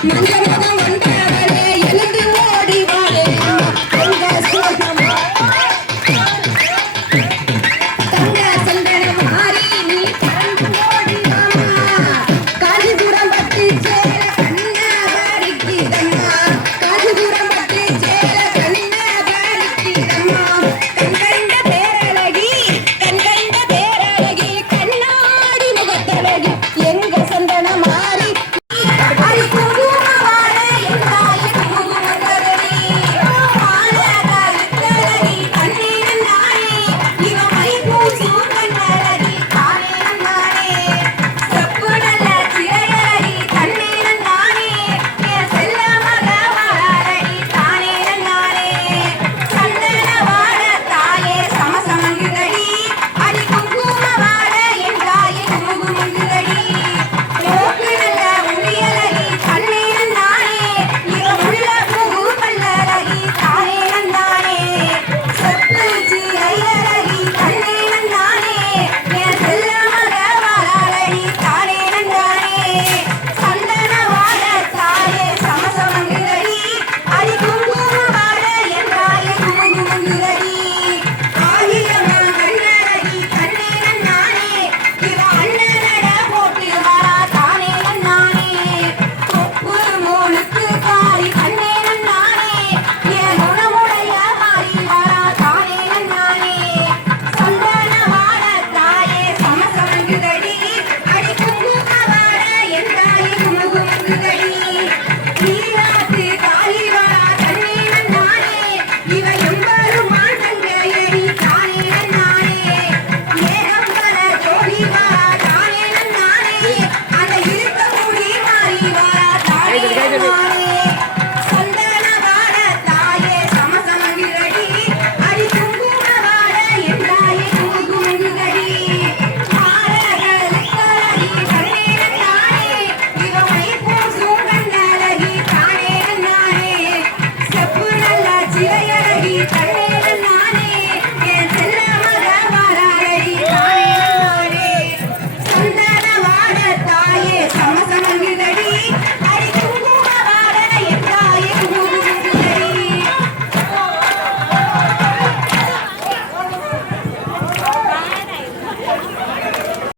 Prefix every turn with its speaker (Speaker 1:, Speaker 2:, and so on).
Speaker 1: 你看